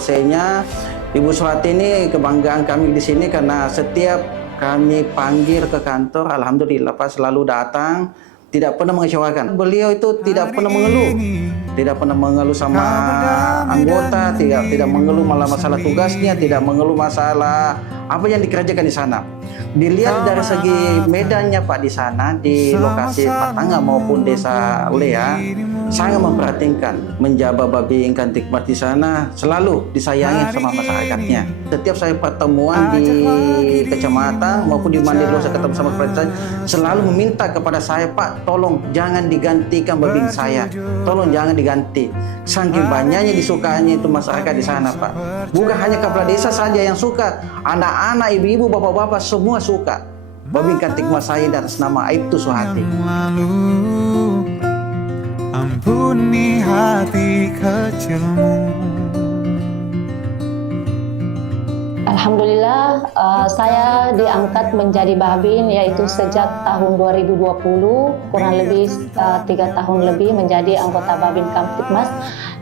dosennya. Ibu Surati ini kebanggaan kami di sini karena setiap kami panggil ke kantor, alhamdulillah Pak selalu datang, tidak pernah mengecewakan. Beliau itu tidak pernah mengeluh, tidak pernah mengeluh sama anggota, tidak mengeluh malah masalah tugasnya, tidak mengeluh masalah apa yang dikerjakan di sana. Dilihat dari segi medannya Pak di sana, di lokasi Patanga maupun desa Ulea, sangat memperhatikan, menjaga babi ikan tikmat di sana, selalu disayangi sama masyarakatnya. Setiap saya pertemuan di kecamatan maupun di Mandiri saya ketemu sama kepala saya, selalu meminta kepada saya, Pak, tolong jangan digantikan babi saya, tolong jangan diganti. Saking banyaknya disukainya itu masyarakat di sana, Pak. Bukan hanya kepala desa saja yang suka, anak-anak, ibu-ibu, bapak-bapak semua suka. Babi ikan tikmat saya di atas nama Aibtu Suhati. Ampuni hati kecilmu. Alhamdulillah, saya diangkat menjadi babin yaitu sejak tahun 2020, kurang lebih 3 tahun lebih menjadi anggota Babin Kamtibmas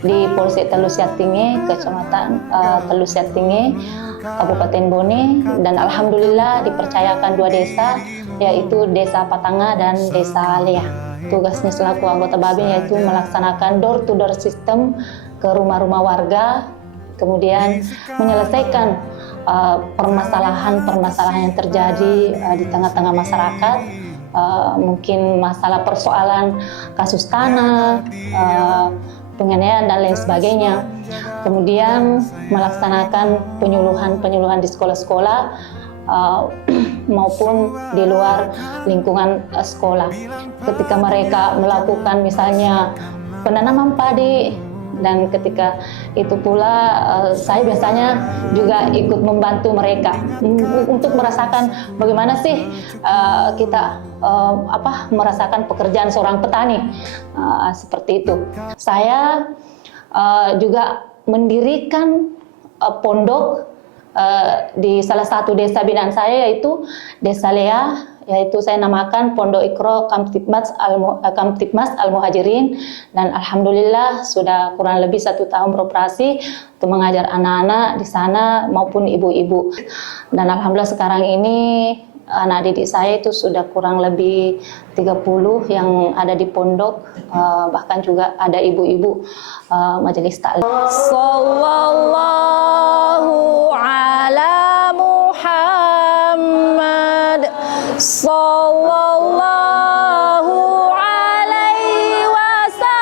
di Polsek Telusiatinge, Kecamatan Telusiatinge, Kabupaten Bone, dan alhamdulillah dipercayakan 2 desa yaitu Desa Patanga dan Desa Lea. Tugasnya selaku anggota Babin yaitu melaksanakan door-to-door system ke rumah-rumah warga, kemudian menyelesaikan permasalahan-permasalahan yang terjadi di tengah-tengah masyarakat, mungkin masalah persoalan kasus tanah, penganiayaan dan lain sebagainya. Kemudian melaksanakan penyuluhan di sekolah-sekolah maupun di luar lingkungan sekolah. Ketika mereka melakukan misalnya penanaman padi, dan ketika itu pula saya biasanya juga ikut membantu mereka untuk merasakan bagaimana sih kita merasakan pekerjaan seorang petani, seperti itu. Saya juga mendirikan pondok di salah satu desa binaan saya yaitu Desa Lea, yaitu saya namakan Pondok Iqra Kamtibmas Al-Muhajirin, dan alhamdulillah sudah kurang lebih 1 tahun beroperasi untuk mengajar anak-anak di sana maupun ibu-ibu. Dan alhamdulillah sekarang ini anak didik saya itu sudah kurang lebih 30 yang ada di pondok, bahkan juga ada ibu-ibu majelis taklim. Sallallahu ala Muhammad sallallahu alaihi wasallam.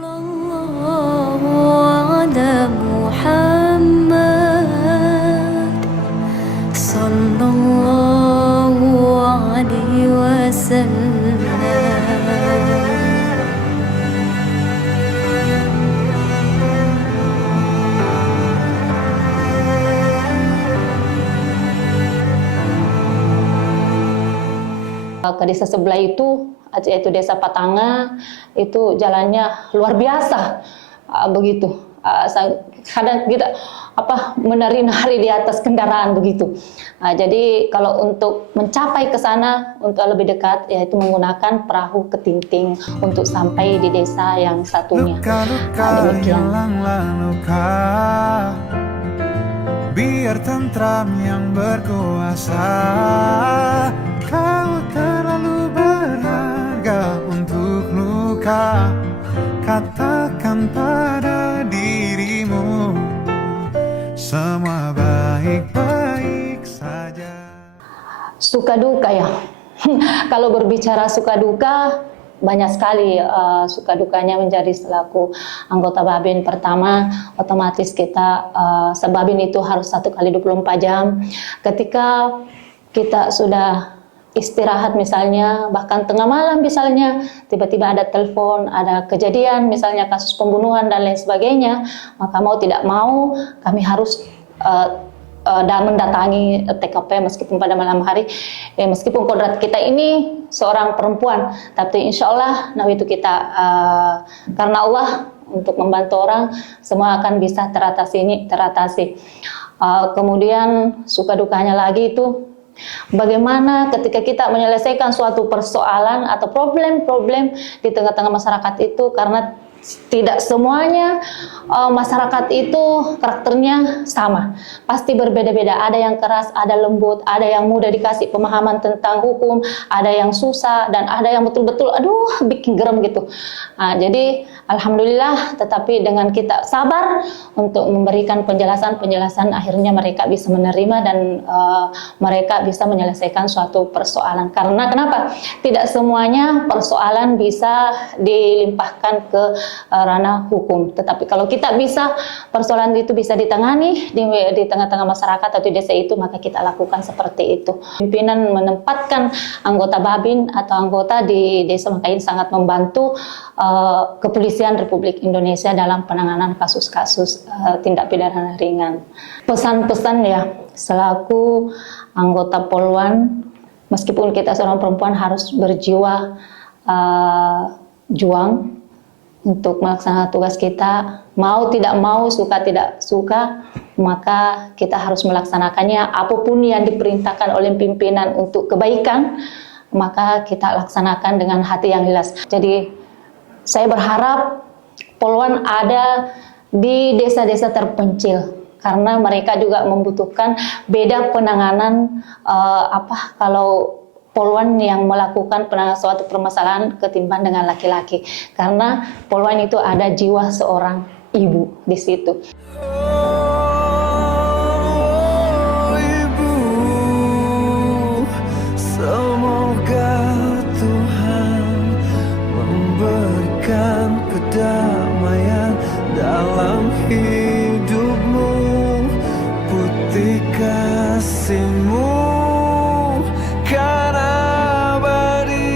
Sallallahu ala Muhammad sallallahu alaihi wasallam. Ke desa sebelah itu, yaitu Desa Patanga, itu jalannya luar biasa, begitu. Kadang kita menari-nari di atas kendaraan begitu. Jadi kalau untuk mencapai ke sana untuk lebih dekat, yaitu menggunakan perahu ketinting untuk sampai di desa yang satunya. Demikian. Biar tentram yang berkuasa, kau terlalu berharga untuk luka. Katakan pada dirimu, semua baik-baik saja. Suka duka ya. Kalau berbicara suka duka, banyak sekali suka dukanya menjadi selaku anggota Babin. Pertama, otomatis kita sebabin itu harus 1 kali 24 jam. Ketika kita sudah istirahat misalnya, bahkan tengah malam misalnya, tiba-tiba ada telepon, ada kejadian misalnya kasus pembunuhan dan lain sebagainya, maka mau tidak mau kami harus dan mendatangi TKP meskipun pada malam hari, meskipun kodrat kita ini seorang perempuan, tapi insya Allah itu kita karena Allah untuk membantu orang, semua akan bisa teratasi. Kemudian suka dukanya lagi itu bagaimana ketika kita menyelesaikan suatu persoalan atau problem-problem di tengah-tengah masyarakat itu, karena Tidak semuanya masyarakat itu karakternya sama. Pasti berbeda-beda. Ada yang keras, ada lembut, ada yang mudah dikasih pemahaman tentang hukum, ada yang susah, dan ada yang betul-betul aduh bikin geram gitu. Nah, jadi alhamdulillah, tetapi dengan kita sabar untuk memberikan penjelasan-penjelasan, akhirnya mereka bisa menerima dan mereka bisa menyelesaikan suatu persoalan. Karena kenapa? Tidak semuanya persoalan bisa dilimpahkan ke ranah hukum. Tetapi kalau kita bisa, persoalan itu bisa ditangani di tengah-tengah masyarakat atau desa itu, maka kita lakukan seperti itu. Pimpinan menempatkan anggota Babin atau anggota di Desa Mangkain sangat membantu Kepolisian Republik Indonesia dalam penanganan kasus-kasus tindak pidana ringan. Pesan-pesan ya, selaku anggota Polwan, meskipun kita seorang perempuan harus berjiwa juang untuk melaksanakan tugas kita, mau tidak mau, suka tidak suka, maka kita harus melaksanakannya. Apapun yang diperintahkan oleh pimpinan untuk kebaikan, maka kita laksanakan dengan hati yang ikhlas. Jadi saya berharap Polwan ada di desa-desa terpencil, karena mereka juga membutuhkan beda penanganan kalau Polwan yang melakukan penanganan suatu permasalahan ketimbang dengan laki-laki, karena Polwan itu ada jiwa seorang ibu di situ. Ibu, semoga Tuhan memberikan kedamaian dalam hidupmu, putih kasihmu kan abadi.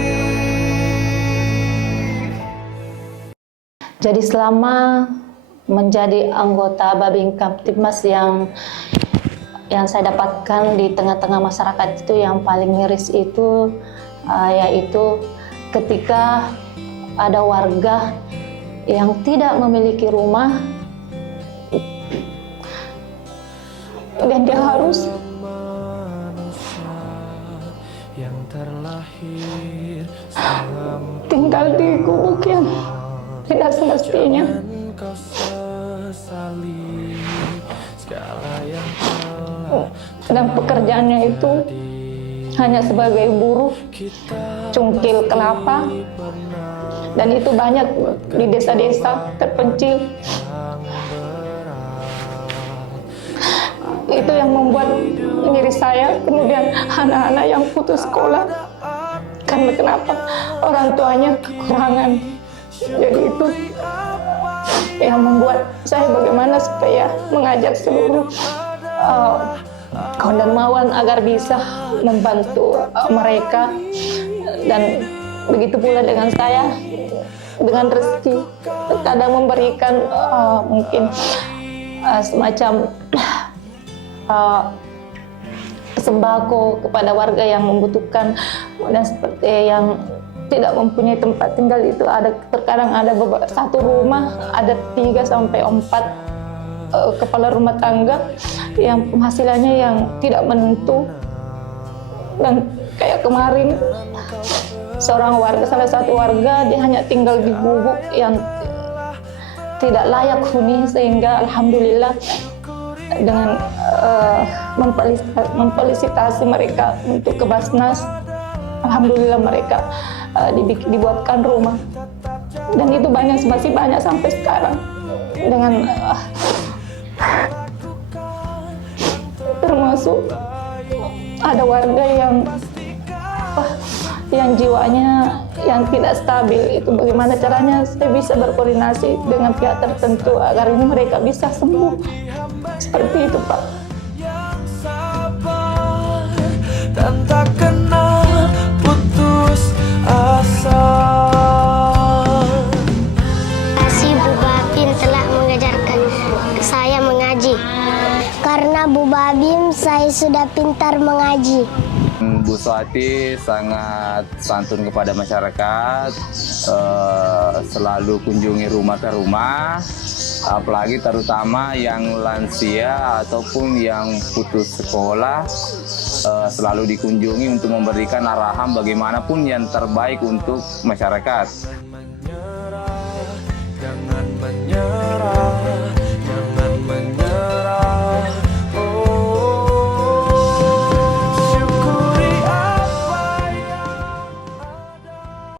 Jadi selama menjadi anggota Babin Kamtibmas yang saya dapatkan di tengah-tengah masyarakat itu, yang paling miris itu yaitu ketika ada warga yang tidak memiliki rumah dan dia harus tinggal di gubuk yang tidak semestinya. Dan pekerjaannya itu hanya sebagai buruh cungkil kelapa, dan itu banyak di desa-desa terpencil. Itu yang membuat miris saya. Kemudian anak-anak yang putus sekolah karena kenapa? Orang tuanya kekurangan. Jadi itu yang membuat saya bagaimana supaya mengajak seluruh kaum dermawan agar bisa membantu mereka, dan begitu pula dengan saya dengan rezeki, kadang memberikan mungkin semacam sembako kepada warga yang membutuhkan, dan seperti yang tidak mempunyai tempat tinggal itu terkadang ada satu rumah ada 3 sampai 4 kepala rumah tangga yang penghasilannya yang tidak menentu. Dan kayak kemarin salah satu warga dia hanya tinggal di gubuk yang tidak layak huni, sehingga alhamdulillah dengan memfelisitasi mereka untuk ke Basnas, alhamdulillah mereka dibuatkan rumah, dan itu masih banyak sampai sekarang. Dengan termasuk ada warga yang jiwanya yang tidak stabil, itu bagaimana caranya saya bisa berkoordinasi dengan pihak tertentu agar ini mereka bisa sembuh. Seperti itu, Pak. Dan tak kenal putus asa. Kasih Bu Babin telah mengajarkan saya mengaji. Karena Bu Babin saya sudah pintar mengaji. Bu Suwati sangat santun kepada masyarakat, selalu kunjungi rumah ke rumah, apalagi terutama yang lansia ataupun yang putus sekolah, selalu dikunjungi untuk memberikan arahan bagaimanapun yang terbaik untuk masyarakat. menyerah.